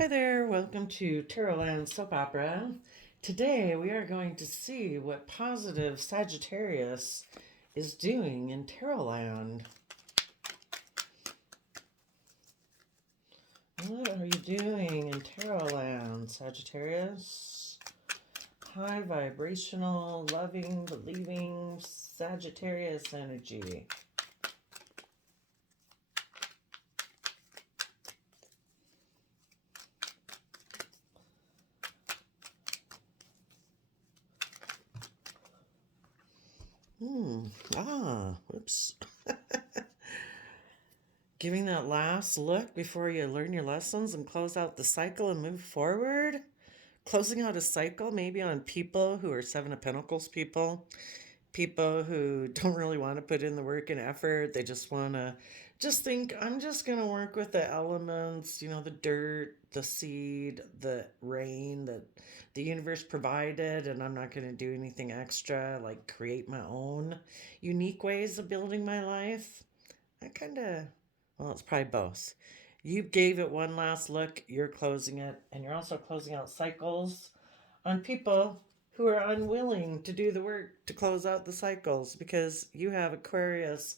Hi there, welcome to Tarotland Soap Opera. Today we are going to see what positive Sagittarius is doing in Tarotland. What are you doing in Tarotland, Sagittarius? High vibrational, loving, believing Sagittarius energy. Whoops. Giving that last look before you learn your lessons and close out the cycle and move forward. Closing out a cycle maybe on people who are Seven of Pentacles people who don't really want to put in the work and effort. They just want to just think, I'm just going to work with the elements, the dirt, the seed, the rain that the universe provided, and I'm not going to do anything extra, like create my own unique ways of building my life. Well, it's probably both. You gave it one last look, you're closing it, and you're also closing out cycles on people who are unwilling to do the work to close out the cycles because you have Aquarius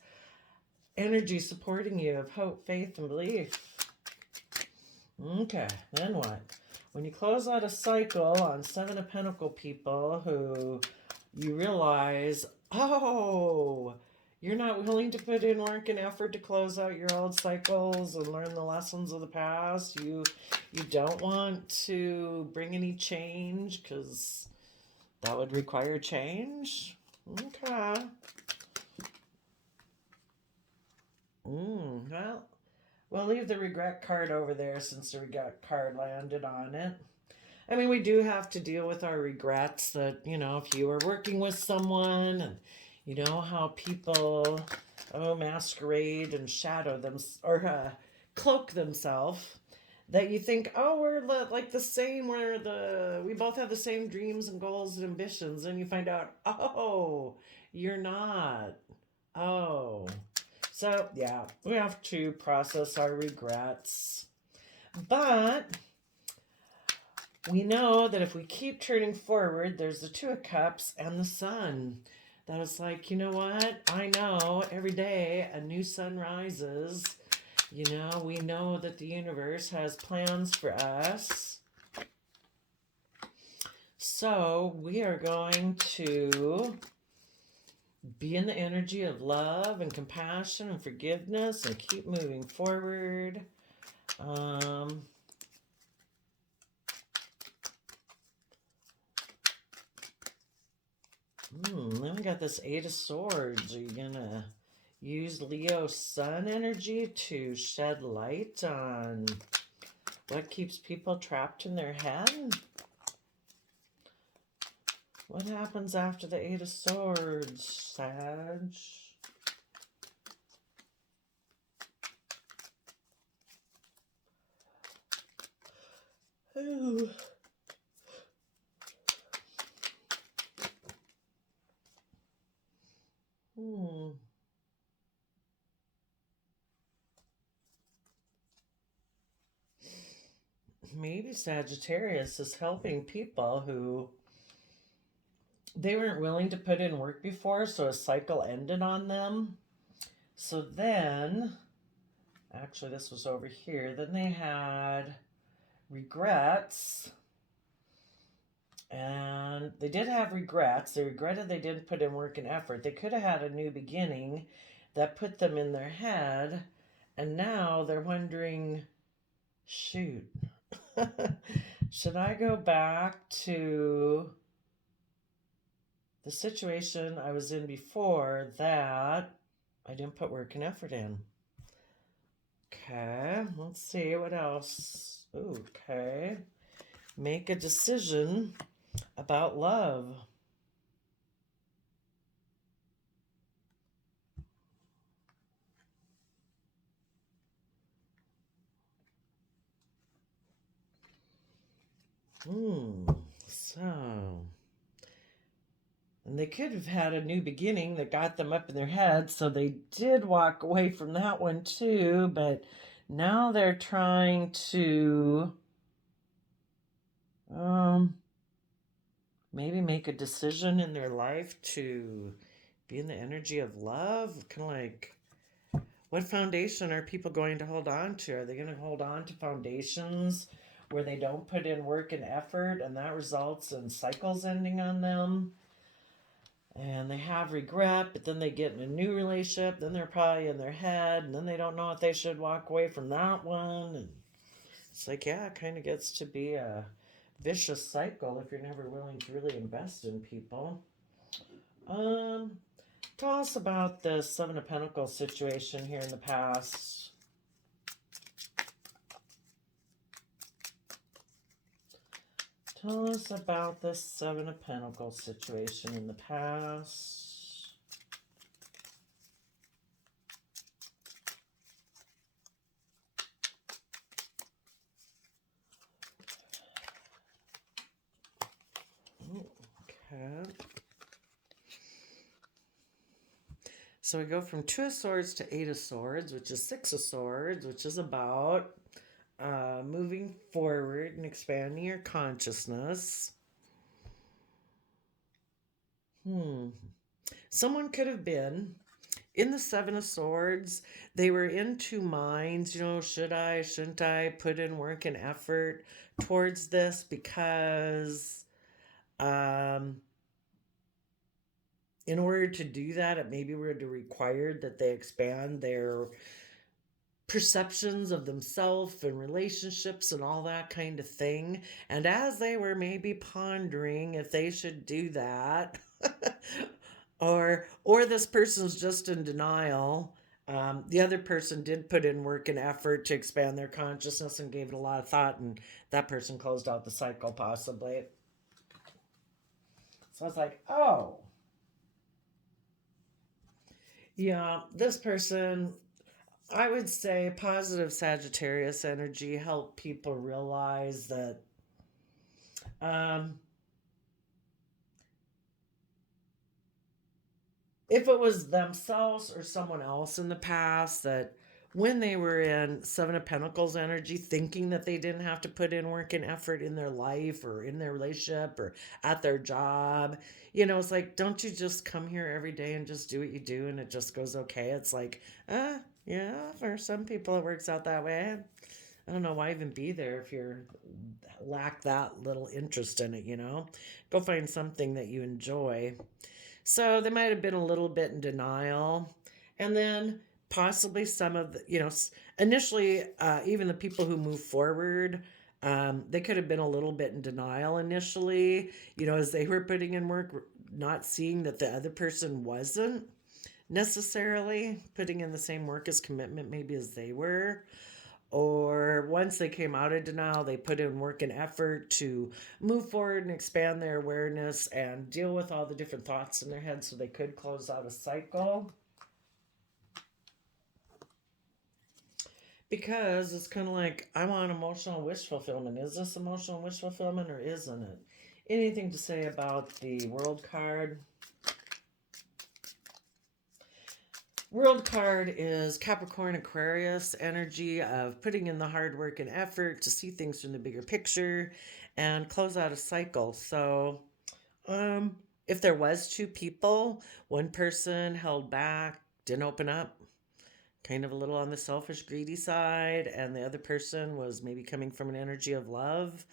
energy supporting you of hope, faith, and belief. Okay, then what? When you close out a cycle on Seven of Pentacles people who you realize, oh, you're not willing to put in work and effort to close out your old cycles and learn the lessons of the past. You don't want to bring any change because that would require change. Okay. Well, we'll leave the regret card over there since the regret card landed on it. I mean, we do have to deal with our regrets that, if you were working with someone and you know how people, masquerade and shadow them or cloak themselves, that you think, oh, we're like the same, we both have the same dreams and goals and ambitions, and you find out, oh, you're not. Oh. So, yeah, we have to process our regrets. But we know that if we keep turning forward, there's the Two of Cups and the Sun. That is like, you know what? I know every day a new sun rises. We know that the universe has plans for us. So we are going to be in the energy of love and compassion and forgiveness and keep moving forward. Then we got this Eight of Swords. Are you going to use Leo Sun energy to shed light on what keeps people trapped in their head? What happens after the Eight of Swords, Sag? Ooh. Maybe Sagittarius is helping people who they weren't willing to put in work before, so a cycle ended on them. So then, actually this was over here, then they had regrets. And they did have regrets. They regretted they didn't put in work and effort. They could have had a new beginning that put them in their head. And now they're wondering, shoot, should I go back to the situation I was in before that I didn't put work and effort in? Okay, let's see what else. Okay, make a decision about love. So, and they could have had a new beginning that got them up in their head, so they did walk away from that one too, but now they're trying to Um, Maybe make a decision in their life to be in the energy of love. Kind of like, what foundation are people going to hold on to? Are they going to hold on to foundations where they don't put in work and effort and that results in cycles ending on them? And they have regret, but then they get in a new relationship, then they're probably in their head, and then they don't know if they should walk away from that one. And it's like, yeah, it kind of gets to be a vicious cycle if you're never willing to really invest in people. Um, Tell us about the Seven of Pentacles situation here in the past. Tell us about the Seven of Pentacles situation in the past. Okay. So we go from Two of Swords to Eight of Swords, which is Six of Swords, which is about moving forward and expanding your consciousness. Someone could have been in the Seven of Swords. They were in two minds, should I, shouldn't I put in work and effort towards this, because in order to do that, it maybe would have required that they expand their perceptions of themselves and relationships and all that kind of thing. And as they were maybe pondering if they should do that, or this person's just in denial, the other person did put in work and effort to expand their consciousness and gave it a lot of thought, and that person closed out the cycle possibly. So I was like, oh, yeah, this person, I would say positive Sagittarius energy help people realize that if it was themselves or someone else in the past, that when they were in Seven of Pentacles energy, thinking that they didn't have to put in work and effort in their life or in their relationship or at their job, it's like, don't you just come here every day and just do what you do and it just goes okay? It's like, yeah, for some people it works out that way. I don't know why even be there if you're lack that little interest in it, Go find something that you enjoy. So they might have been a little bit in denial. And then possibly some of the, initially, even the people who move forward, they could have been a little bit in denial initially, as they were putting in work, not seeing that the other person wasn't necessarily putting in the same work as commitment maybe as they were. Or once they came out of denial, they put in work and effort to move forward and expand their awareness and deal with all the different thoughts in their head so they could close out a cycle. Because it's kind of like, I want emotional wish fulfillment. Is this emotional wish fulfillment or isn't it? Anything to say about the World card? World card is Capricorn Aquarius energy of putting in the hard work and effort to see things from the bigger picture and close out a cycle. So if there was two people, one person held back, didn't open up, kind of a little on the selfish, greedy side, and the other person was maybe coming from an energy of love,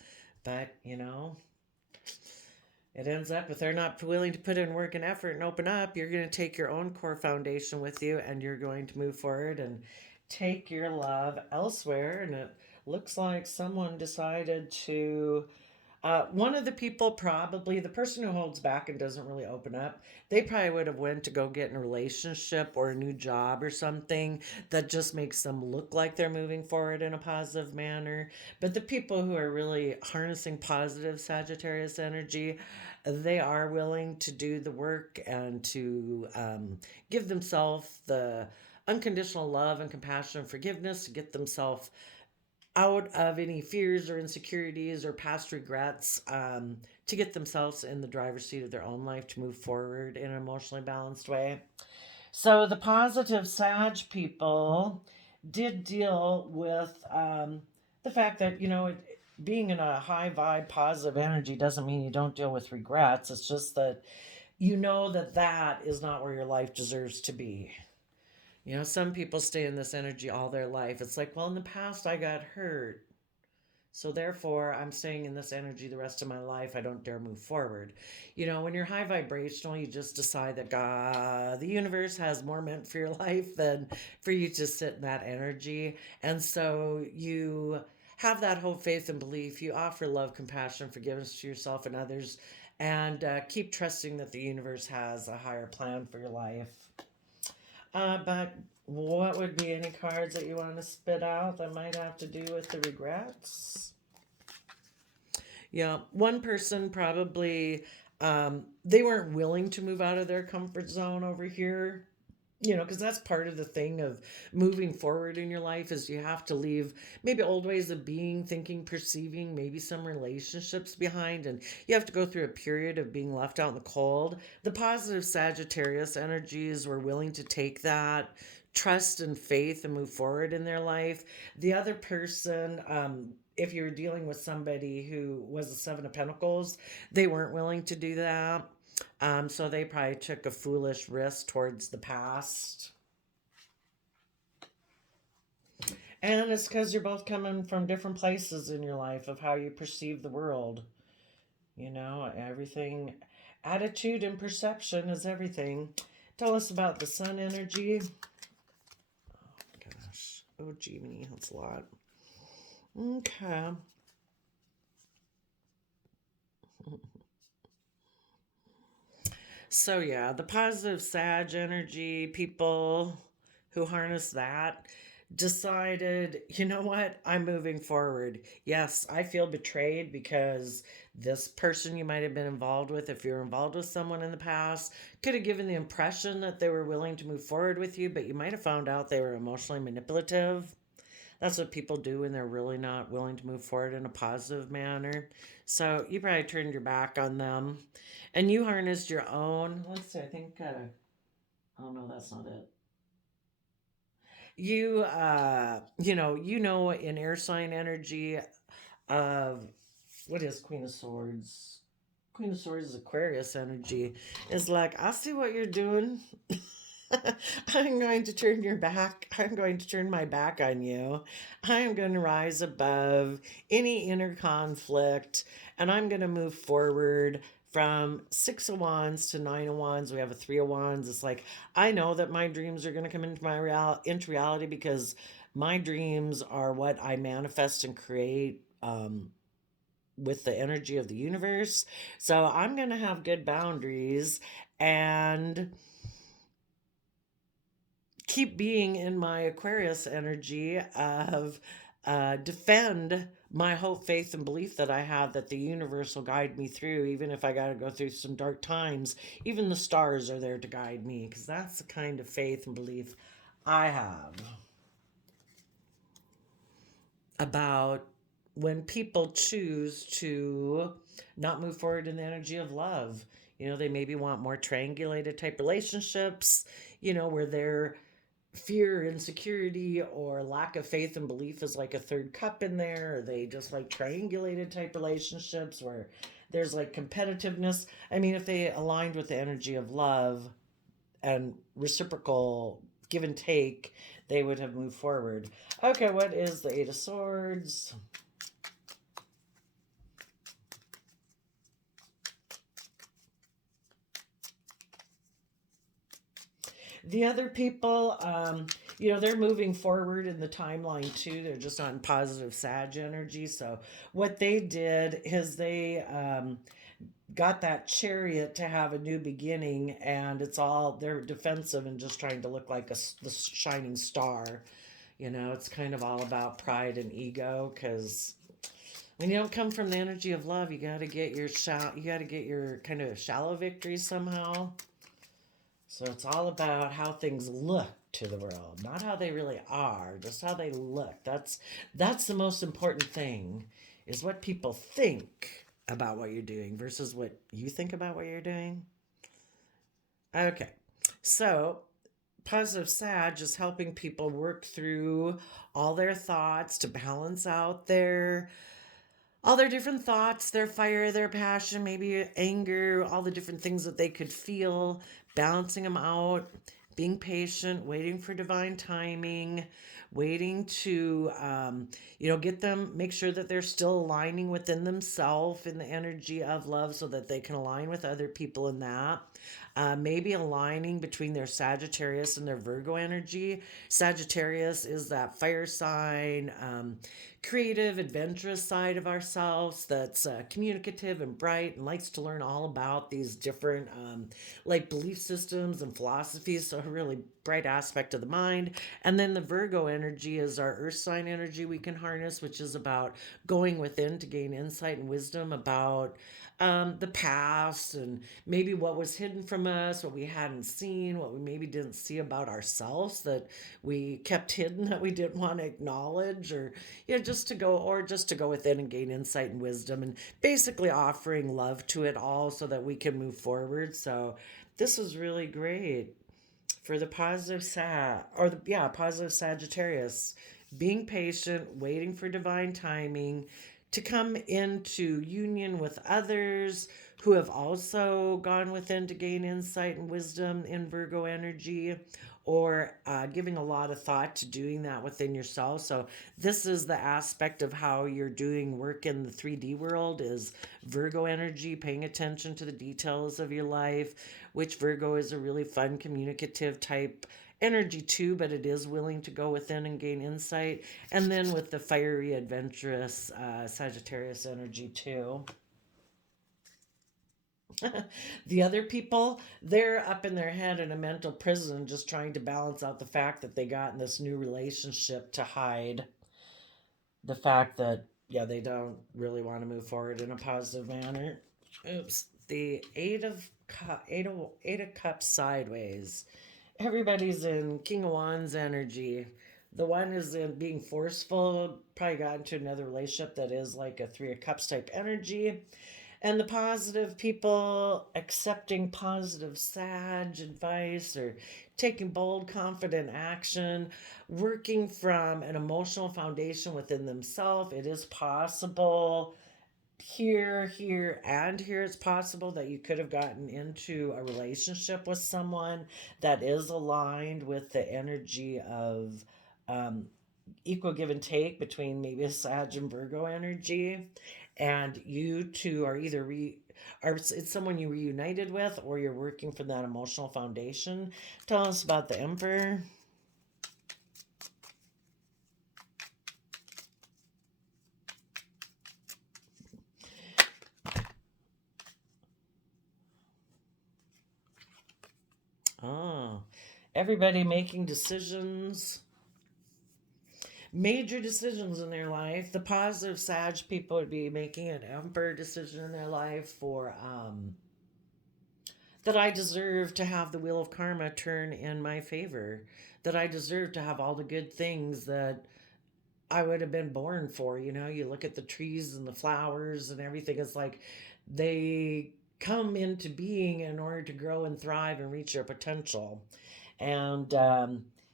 but it ends up, if they're not willing to put in work and effort and open up, you're going to take your own core foundation with you and you're going to move forward and take your love elsewhere. And it looks like someone decided to one of the people, probably the person who holds back and doesn't really open up, they probably would have went to go get in a relationship or a new job or something that just makes them look like they're moving forward in a positive manner. But the people who are really harnessing positive Sagittarius energy, they are willing to do the work and to give themselves the unconditional love and compassion and forgiveness to get themselves out of any fears or insecurities or past regrets, to get themselves in the driver's seat of their own life to move forward in an emotionally balanced way. So the positive Sag people did deal with the fact that, being in a high vibe, positive energy doesn't mean you don't deal with regrets. It's just that you know that that is not where your life deserves to be. You know, some people stay in this energy all their life. It's like, well, in the past I got hurt. So therefore, I'm staying in this energy the rest of my life. I don't dare move forward. You know, when you're high vibrational, you just decide that God, the universe has more meant for your life than for you to sit in that energy. And so you have that hope, faith, and belief. You offer love, compassion, forgiveness to yourself and others, and keep trusting that the universe has a higher plan for your life. But what would be any cards that you want to spit out that might have to do with the regrets? Yeah, one person probably they weren't willing to move out of their comfort zone over here. You know, because that's part of the thing of moving forward in your life is you have to leave maybe old ways of being, thinking, perceiving, maybe some relationships behind, and you have to go through a period of being left out in the cold. The positive Sagittarius energies were willing to take that trust and faith and move forward in their life. The other person, if you were dealing with somebody who was a Seven of Pentacles, they weren't willing to do that. So they probably took a foolish risk towards the past. And it's because you're both coming from different places in your life of how you perceive the world. You know, everything, attitude and perception is everything. Tell us about the sun energy. Oh, gosh. Oh, Gemini, that's a lot. Okay. So, yeah, the positive Sag energy, people who harness that decided, you know what, I'm moving forward. Yes, I feel betrayed because this person you might have been involved with, if you're involved with someone in the past, could have given the impression that they were willing to move forward with you, but you might have found out they were emotionally manipulative. That's what people do when they're really not willing to move forward in a positive manner. So you probably turned your back on them and you harnessed your own. Let's see, I think, oh no, that's not it. You know, in air sign energy of what is Queen of Swords? Queen of Swords is Aquarius energy. It's like, I see what you're doing. I'm going to turn your back. I'm going to turn my back on you. I am going to rise above any inner conflict and I'm going to move forward from Six of Wands to Nine of Wands. We have a Three of Wands. It's like, I know that my dreams are going to come into reality because my dreams are what I manifest and create. With the energy of the universe. So I'm going to have good boundaries and keep being in my Aquarius energy of defend my hope, faith, and belief that I have that the universe will guide me through, even if I got to go through some dark times. Even the stars are there to guide me because that's the kind of faith and belief I have about when people choose to not move forward in the energy of love. You know, they maybe want more triangulated type relationships, you know, where their fear, insecurity, or lack of faith and belief is like a third cup in there. Or they just like triangulated type relationships where there's like competitiveness. I mean, if they aligned with the energy of love and reciprocal give and take, they would have moved forward. Okay, what is the Eight of Swords? The other people, they're moving forward in the timeline too. They're just on positive Sag energy. So what they did is they got that chariot to have a new beginning, and they're defensive and just trying to look like the shining star. You know, it's kind of all about pride and ego because when you don't come from the energy of love, you got to get your kind of shallow victories somehow. So it's all about how things look to the world, not how they really are, just how they look. That's the most important thing, is what people think about what you're doing versus what you think about what you're doing. Okay. So, positive Sag is helping people work through all their thoughts to balance out their all their different thoughts, their fire, their passion, maybe anger, all the different things that they could feel, balancing them out, being patient, waiting for divine timing, waiting to, get them, make sure that they're still aligning within themselves in the energy of love so that they can align with other people in that. Maybe aligning between their Sagittarius and their Virgo energy. Sagittarius is that fire sign, creative, adventurous side of ourselves that's communicative and bright and likes to learn all about these different like belief systems and philosophies. So, a really bright aspect of the mind. And then the Virgo energy is our earth sign energy we can harness, which is about going within to gain insight and wisdom about the past and maybe what was hidden from us, what we hadn't seen, what we maybe didn't see about ourselves that we kept hidden that we didn't want to acknowledge, or just to go within and gain insight and wisdom, and basically offering love to it all so that we can move forward. So this is really great for the positive Sagittarius, being patient, waiting for divine timing to come into union with others who have also gone within to gain insight and wisdom in Virgo energy, or giving a lot of thought to doing that within yourself. So this is the aspect of how you're doing work in the 3D world, is Virgo energy, paying attention to the details of your life, which Virgo is a really fun communicative type energy too, but it is willing to go within and gain insight. And then with the fiery, adventurous Sagittarius energy too. The other people, they're up in their head in a mental prison just trying to balance out the fact that they got in this new relationship to hide the fact that, yeah, they don't really want to move forward in a positive manner. Oops. The eight of cups sideways. Everybody's in King of Wands energy. The one is in being forceful, probably got into another relationship that is like a Three of Cups type energy. And the positive people accepting positive Sag advice, or taking bold, confident action, working from an emotional foundation within themselves. It is possible here, it's possible that you could have gotten into a relationship with someone that is aligned with the energy of um, equal give and take between maybe a Sag and Virgo energy, and you two are either or it's someone you reunited with, or you're working from that emotional foundation. Tell us about the Emperor. Oh, everybody making decisions, major decisions in their life. The positive Sag people would be making an Emperor decision in their life for that I deserve to have the wheel of karma turn in my favor, that I deserve to have all the good things that I would have been born for. You look at the trees and the flowers and everything, it's like they come into being in order to grow and thrive and reach their potential. And,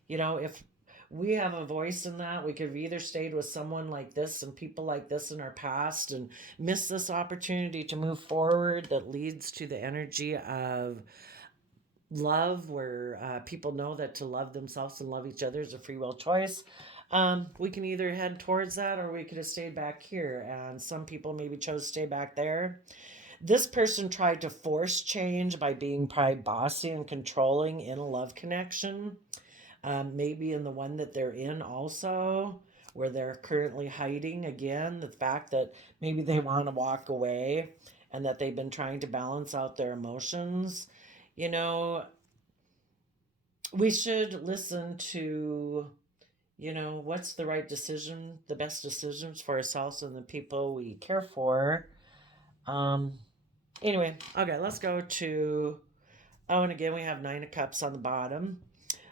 if we have a voice in that, we could have either stayed with someone like this and people like this in our past and missed this opportunity to move forward that leads to the energy of love, where people know that to love themselves and love each other is a free will choice. We can either head towards that, or we could have stayed back here. And some people maybe chose to stay back there. This person tried to force change by being probably bossy and controlling in a love connection. Maybe in the one that they're in also, where they're currently hiding again, the fact that maybe they want to walk away and that they've been trying to balance out their emotions. You know, we should listen to, what's the right decision, the best decisions for ourselves and the people we care for. Um, anyway, okay, let's go to, oh, and again, we have Nine of Cups on the bottom.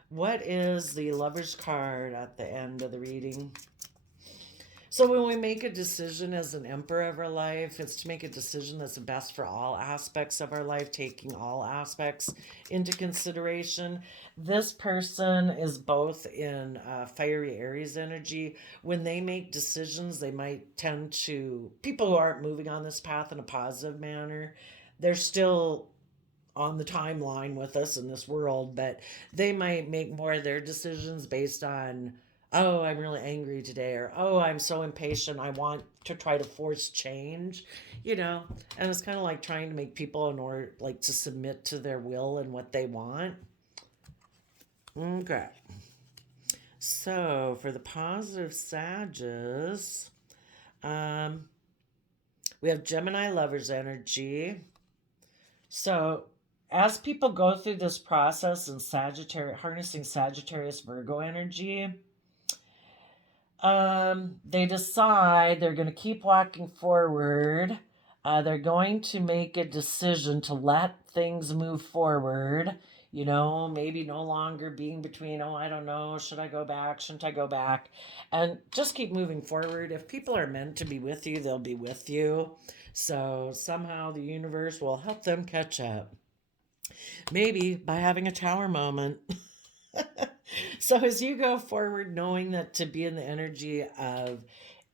What is the Lover's card at the end of the reading? So when we make a decision as an emperor of our life, it's to make a decision that's the best for all aspects of our life, taking all aspects into consideration. This person is both in fiery Aries energy. When they make decisions, they might tend to, people who aren't moving on this path in a positive manner, they're still on the timeline with us in this world, but they might make more of their decisions based on, oh, I'm really angry today, or oh, I'm so impatient, I want to try to force change, you know. And it's kind of like trying to make people in order, like, to submit to their will and what they want. Okay. So for the positive Sagittarius, um, we have Gemini lovers energy. So as people go through this process in Sagittarius, harnessing Sagittarius Virgo energy, they decide they're going to keep walking forward. They're going to make a decision to let things move forward. You know, maybe no longer being between, oh, I don't know, should I go back? Shouldn't I go back? And just keep moving forward. If people are meant to be with you, they'll be with you. So somehow the universe will help them catch up. Maybe by having a tower moment. So as you go forward, knowing that to be in the energy of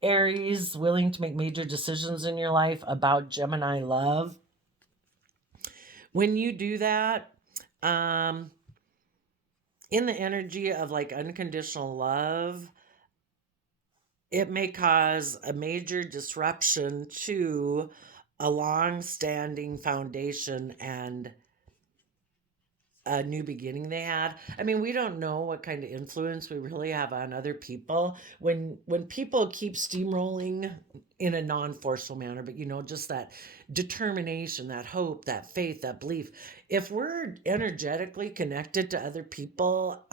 Aries, willing to make major decisions in your life about Gemini love, when you do that, in the energy of like unconditional love, it may cause a major disruption to a long-standing foundation and a new beginning they had. I mean, we don't know what kind of influence we really have on other people when people keep steamrolling in a non-forceful manner, but you know, just that determination, that hope, that faith, that belief. If we're energetically connected to other people,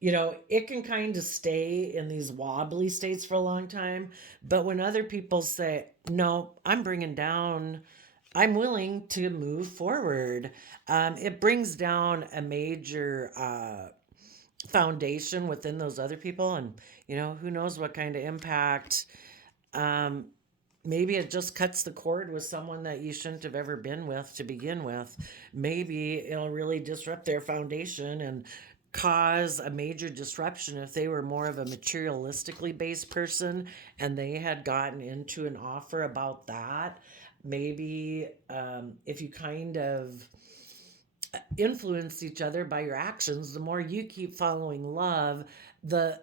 you know, it can kind of stay in these wobbly states for a long time. But when other people say, no, I'm bringing down, I'm willing to move forward, it brings down a major foundation within those other people. And, you know, who knows what kind of impact. Um, Maybe it just cuts the cord with someone that you shouldn't have ever been with to begin with. Maybe it'll really disrupt their foundation and cause a major disruption if they were more of a materialistically based person and they had gotten into an offer about that. Maybe if you kind of influence each other by your actions, the more you keep following love, the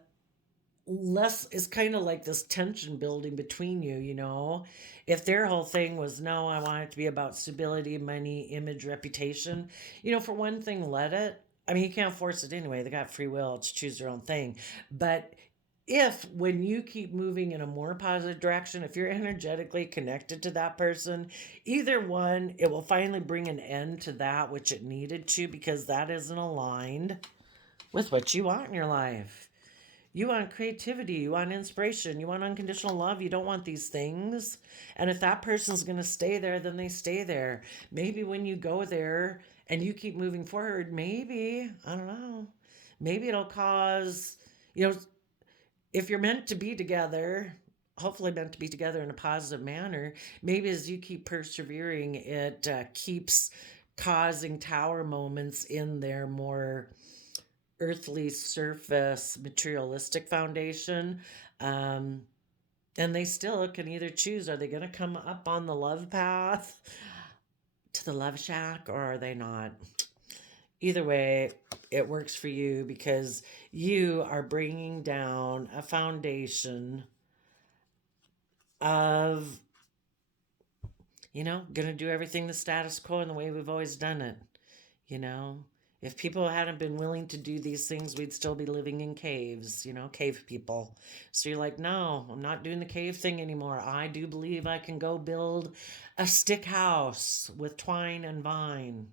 less is kind of like this tension building between you, you know. If their whole thing was, no, I want it to be about stability, money, image, reputation, you know, for one thing, let it. I mean, you can't force it anyway. They got free will to choose their own thing. But if when you keep moving in a more positive direction, if you're energetically connected to that person, either one, it will finally bring an end to that which it needed to, because that isn't aligned with what you want in your life. You want creativity, you want inspiration, you want unconditional love, you don't want these things. And if that person's going to stay there, then they stay there. Maybe when you go there and you keep moving forward, maybe, I don't know, maybe it'll cause, you know, if you're meant to be together, hopefully meant to be together in a positive manner, maybe as you keep persevering, it keeps causing tower moments in their more earthly surface materialistic foundation. And they still can either choose, are they going to come up on the love path to the love shack, or are they not? Either way, it works for you because you are bringing down a foundation of, you know, going to do everything the status quo and the way we've always done it, you know. If people hadn't been willing to do these things, we'd still be living in caves, you know, cave people. So you're like, no, I'm not doing the cave thing anymore. I do believe I can go build a stick house with twine and vine.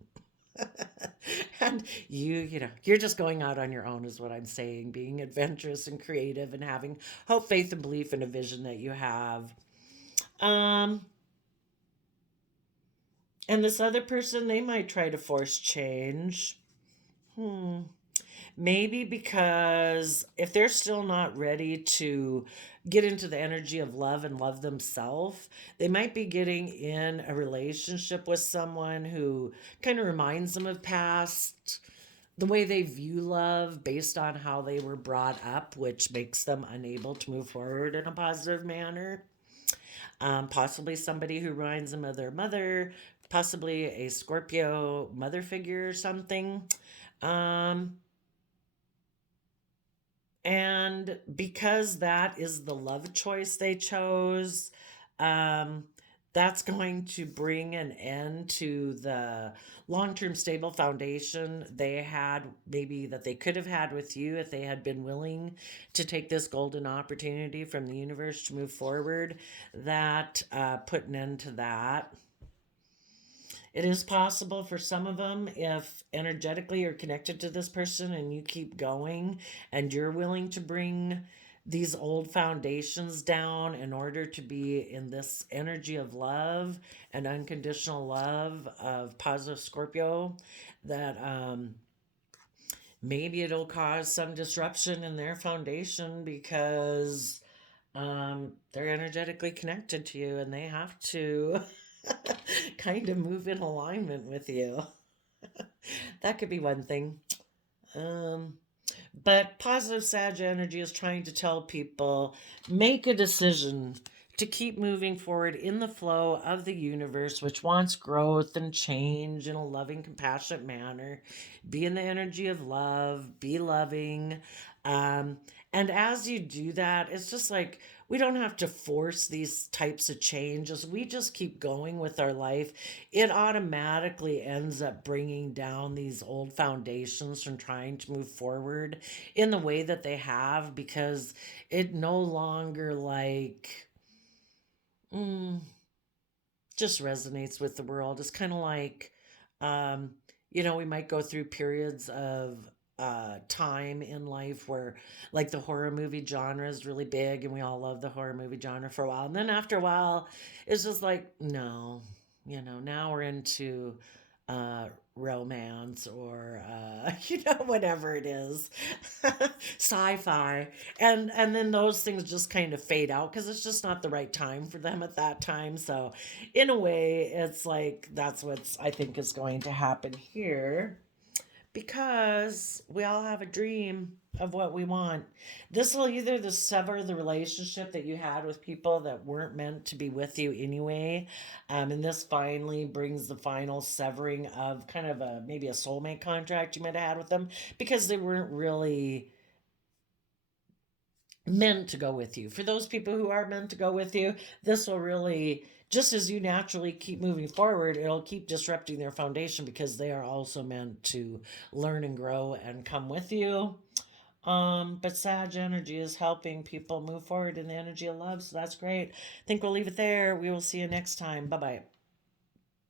And you know, you're just going out on your own is what I'm saying, being adventurous and creative and having hope, faith, and belief in a vision that you have. And this other person, they might try to force change. Maybe because if they're still not ready to get into the energy of love and love themselves, they might be getting in a relationship with someone who kind of reminds them of past, the way they view love based on how they were brought up, which makes them unable to move forward in a positive manner. Possibly somebody who reminds them of their mother, possibly a Scorpio mother figure or something. Um, and because that is the love choice they chose, um, that's going to bring an end to the long term stable foundation they had, maybe that they could have had with you if they had been willing to take this golden opportunity from the universe to move forward. That put an end to that. It is possible for some of them, if energetically you're connected to this person and you keep going and you're willing to bring these old foundations down in order to be in this energy of love and unconditional love of positive Scorpio, that maybe it'll cause some disruption in their foundation because they're energetically connected to you and they have to kind of move in alignment with you. That could be one thing. Um, but positive Sag energy is trying to tell people, make a decision to keep moving forward in the flow of the universe, which wants growth and change in a loving, compassionate manner. Be in the energy of love, be loving. Um, and as you do that, it's just like we don't have to force these types of changes. We just keep going with our life. It automatically ends up bringing down these old foundations from trying to move forward in the way that they have, because it no longer like mm, just resonates with the world. It's kind of like, um, we might go through periods of time in life where, like, the horror movie genre is really big, and we all love the horror movie genre for a while. And then after a while, it's just like, no, now we're into uh, romance or, whatever it is, sci-fi, and then those things just kind of fade out because it's just not the right time for them at that time. So in a way, it's like that's what's I think is going to happen here, because we all have a dream of what we want. This will either sever the relationship that you had with people that weren't meant to be with you anyway, and this finally brings the final severing of kind of a maybe a soulmate contract you might have had with them, because they weren't really meant to go with you. For those people who are meant to go with you, this will really, just as you naturally keep moving forward, it'll keep disrupting their foundation because they are also meant to learn and grow and come with you. But Sag energy is helping people move forward in the energy of love, so that's great. I think we'll leave it there. We will see you next time. Bye bye.